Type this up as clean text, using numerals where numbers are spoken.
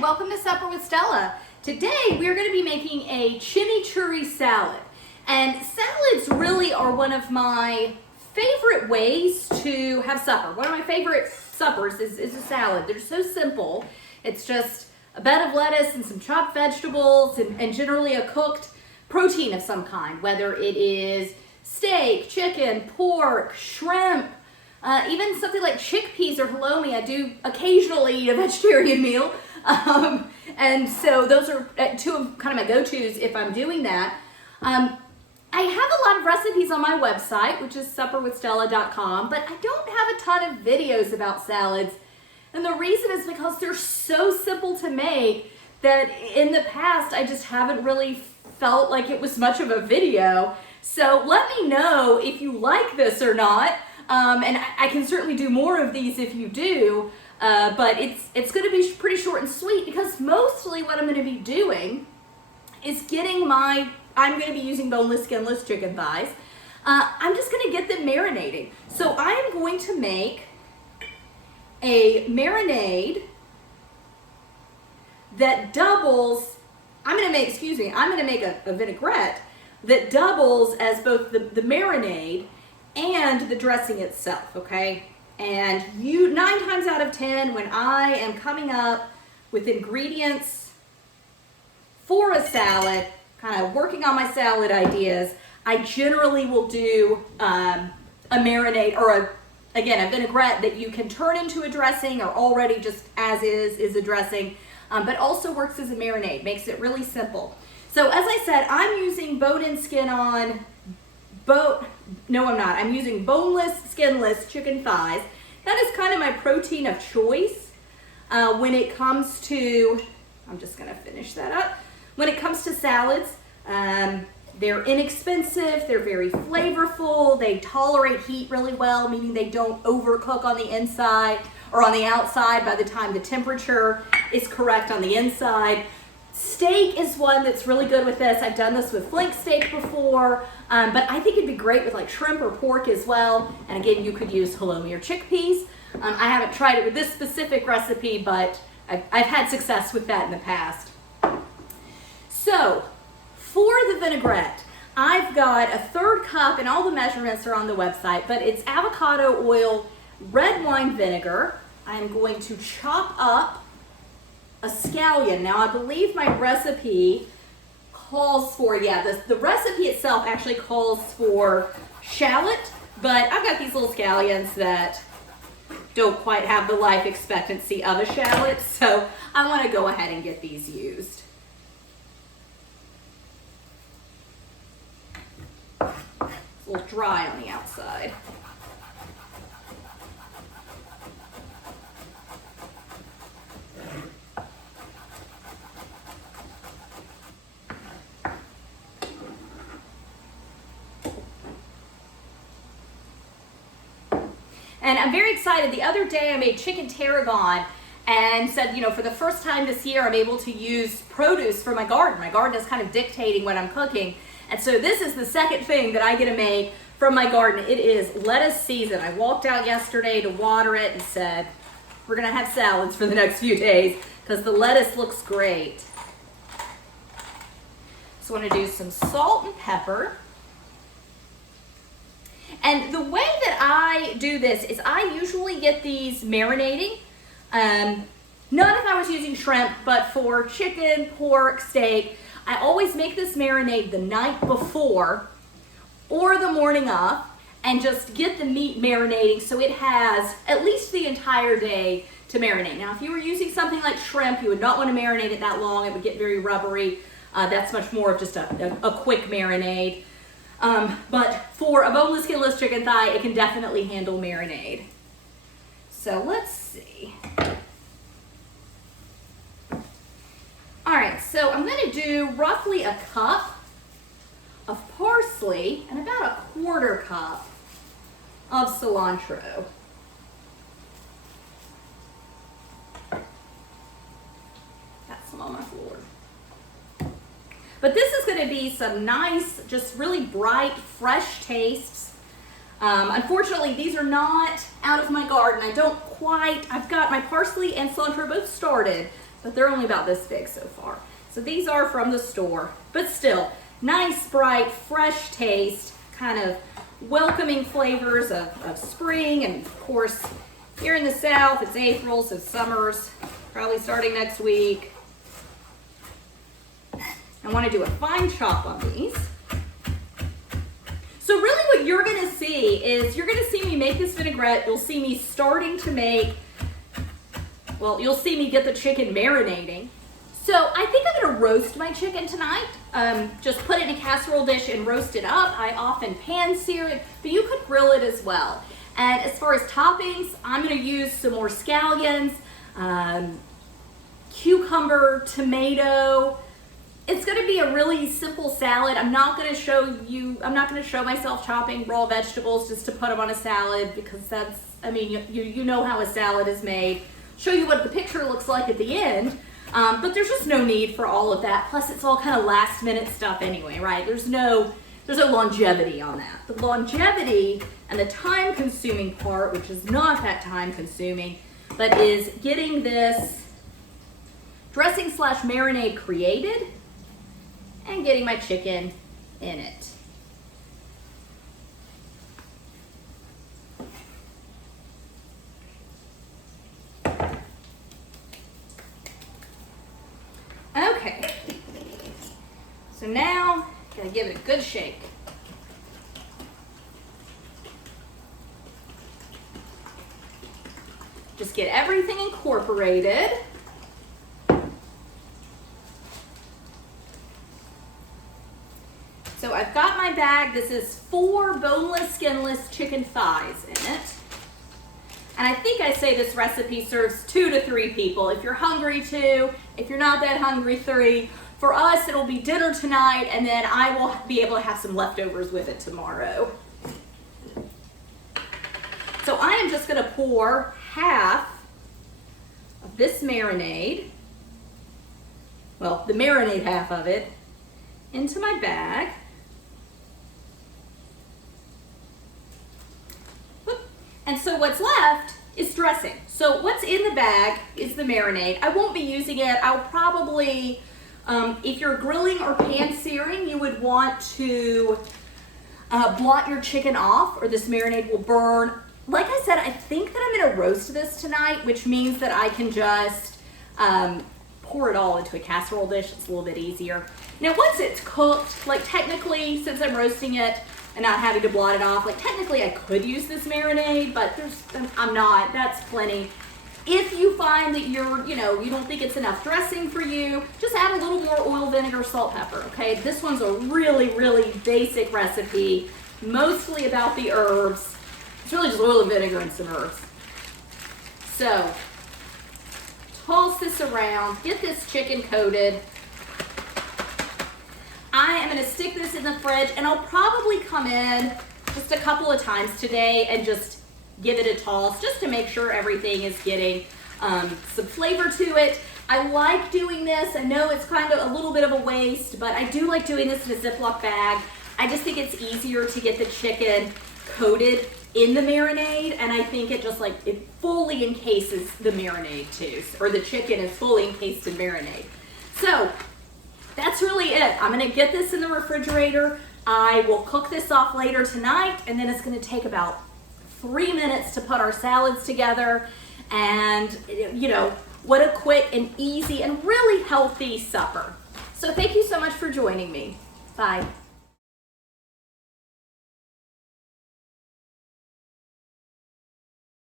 welcome to Supper with Stella. Today we are going to be making a chimichurri salad. And salads really are one of my favorite ways to have supper. One of my favorite suppers is a salad. They're so simple. It's just a bed of lettuce and some chopped vegetables and generally a cooked protein of some kind, whether it is steak, chicken, pork, shrimp, even something like chickpeas or halloumi. I do occasionally eat a vegetarian meal. And so those are two of kind of my go-tos if I'm doing that. I have a lot of recipes on my website, which is supperwithstella.com, but I don't have a ton of videos about salads. And the reason is because they're so simple to make that in the past I just haven't really felt like it was much of a video. So let me know if you like this or not. And I can certainly do more of these if you do. But it's going to be pretty short and sweet because mostly what I'm going to be doing is I'm going to be using boneless, skinless chicken thighs. I'm just going to get them marinating. So I am going to make a marinade that doubles, I'm going to make a vinaigrette that doubles as both the marinade and the dressing itself, okay? And 9 times out of 10, when I am coming up with ingredients for a salad, kind of working on my salad ideas, I generally will do a marinade or a vinaigrette that you can turn into a dressing or already just as is a dressing, but also works as a marinade, makes it really simple. So as I said, I'm using bone-in, skin-on, I'm using boneless, skinless chicken thighs. That is kind of my protein of choice when it comes to, I'm just gonna finish that up. When it comes to salads, they're inexpensive, they're very flavorful, they tolerate heat really well, meaning they don't overcook on the inside or on the outside by the time the temperature is correct on the inside. Steak is one that's really good with this. I've done this with flank steak before, but I think it'd be great with like shrimp or pork as well. And again, you could use halloumi or chickpeas. I haven't tried it with this specific recipe, but I've had success with that in the past. So for the vinaigrette, I've got a 1/3 cup, and all the measurements are on the website, but it's avocado oil, red wine vinegar. I'm going to chop up a scallion. Now I believe my recipe calls for, the recipe itself actually calls for shallot, but I've got these little scallions that don't quite have the life expectancy of a shallot, so I want to go ahead and get these used. It's a little dry on the outside. And I'm very excited. The other day I made chicken tarragon and said, for the first time this year, I'm able to use produce from my garden. My garden is kind of dictating what I'm cooking. And so this is the second thing that I get to make from my garden. It is lettuce season. I walked out yesterday to water it and said, we're gonna have salads for the next few days because the lettuce looks great. So I wanna do some salt and pepper. And the way that I do this is I usually get these marinating, not if I was using shrimp, but for chicken, pork, steak. I always make this marinade the night before or the morning of and just get the meat marinating so it has at least the entire day to marinate. Now, if you were using something like shrimp, you would not want to marinate it that long. It would get very rubbery. That's much more of just a quick marinade. But for a boneless, skinless chicken thigh, it can definitely handle marinade. So let's see. All right, so I'm going to do roughly a cup of parsley and about a 1/4 cup of cilantro. Got some on my floor. But this is going to be some nice, just really bright, fresh tastes. Unfortunately, these are not out of my garden. I've got my parsley and cilantro both started, but they're only about this big so far. So these are from the store, but still nice, bright, fresh taste, kind of welcoming flavors of spring. And of course, here in the South, it's April, so summer's probably starting next week. I want to do a fine chop on these. So really what you're gonna see is, you're gonna see me make this vinaigrette. You'll see me starting to make, well, you'll see me get the chicken marinating. So I think I'm gonna roast my chicken tonight. Just put it in a casserole dish and roast it up. I often pan sear it, but you could grill it as well. And as far as toppings, I'm gonna use some more scallions, cucumber, tomato. It's gonna be a really simple salad. I'm not gonna show myself chopping raw vegetables just to put them on a salad, because that's, I mean, you know how a salad is made. Show you what the picture looks like at the end, but there's just no need for all of that. Plus it's all kind of last minute stuff anyway, right? There's no longevity on that. The longevity and the time consuming part, which is not that time consuming, but is getting this dressing / marinade created and getting my chicken in it. Okay, so now gotta give it a good shake. Just get everything incorporated. So I've got my bag. This is 4 boneless, skinless chicken thighs in it. And I think I say this recipe serves 2 to 3 people. If you're hungry, 2. If you're not that hungry, 3. For us, it'll be dinner tonight, and then I will be able to have some leftovers with it tomorrow. So I am just gonna pour half of this marinade, well, the marinade half of it, into my bag. And so what's left is dressing. So what's in the bag is the marinade. I won't be using it. I'll probably, if you're grilling or pan searing, you would want to blot your chicken off, or this marinade will burn. Like I said, I think that I'm gonna roast this tonight, which means that I can just pour it all into a casserole dish. It's a little bit easier. Now once it's cooked, like technically, since I'm roasting it and not having to blot it off, like technically I could use this marinade, but I'm not, that's plenty. If you find that you don't think it's enough dressing for you, just add a little more oil, vinegar, salt, pepper, okay? This one's a really, really basic recipe, mostly about the herbs. It's really just oil and vinegar and some herbs. So, toss this around, get this chicken coated. I am gonna stick this in the fridge, and I'll probably come in just a couple of times today and just give it a toss, just to make sure everything is getting some flavor to it. I like doing this. I know it's kind of a little bit of a waste, but I do like doing this in a Ziploc bag. I just think it's easier to get the chicken coated in the marinade, and I think it just it fully encases the marinade too, or the chicken is fully encased in marinade. So that's really it. I'm gonna get this in the refrigerator. I will cook this off later tonight, and then it's gonna take about 3 minutes to put our salads together. And what a quick and easy and really healthy supper. So thank you so much for joining me. Bye.